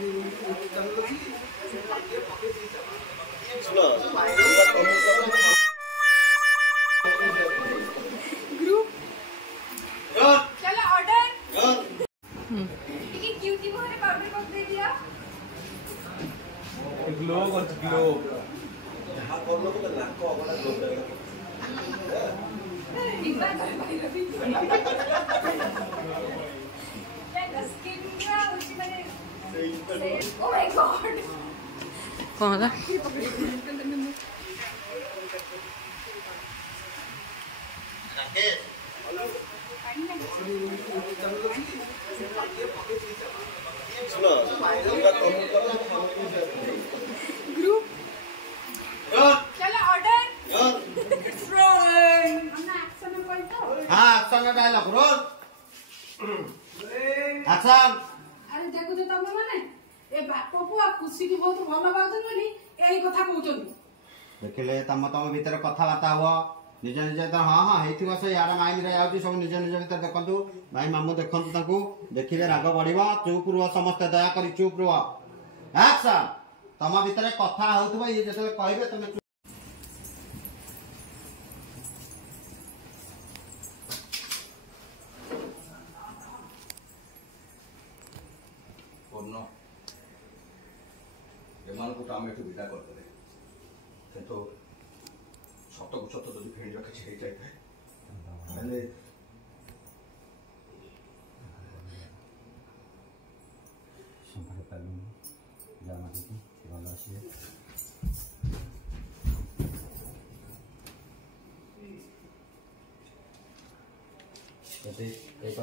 group चलो order ठीक cutie मोहरे पाउडर पक दे दिया ग्लो कर ग्लो जहां कर लोग तो नाक को अपना ग्लो करेगा बिना कर भाई रवि या स्किन का उसी मैंने ओ माय गॉड कौन था ग्रुप चलो ऑर्डर हमने एक्शन में पढ़ तो हां एक्शन में डायलॉग रोल एक्शन अरे देखो तो तुम माने ए बाप पुआ खुशी की बहुत भलो बाउछन बोली एही कथा कहउछन देखले तम भीतर कथा बार्ता हुआ निज निज हाँ हाँ हेतिबा से यार माइंड रे आउची सब निज निज भीतर देखंतु भाई मामू देखंतु ताकू देखिबे राग बढ़िबा चुप रुह समस्त दया करी चुप रुह एक्शन तम भीतर कथा होतबा ये जते कहबे तमे पूर्ण एमान को हम एठु विदा करते से तो सत को सत जदि फेणी रखे छे जाय थाए पहले संभाले पालू जाना देखी वाला से जते एक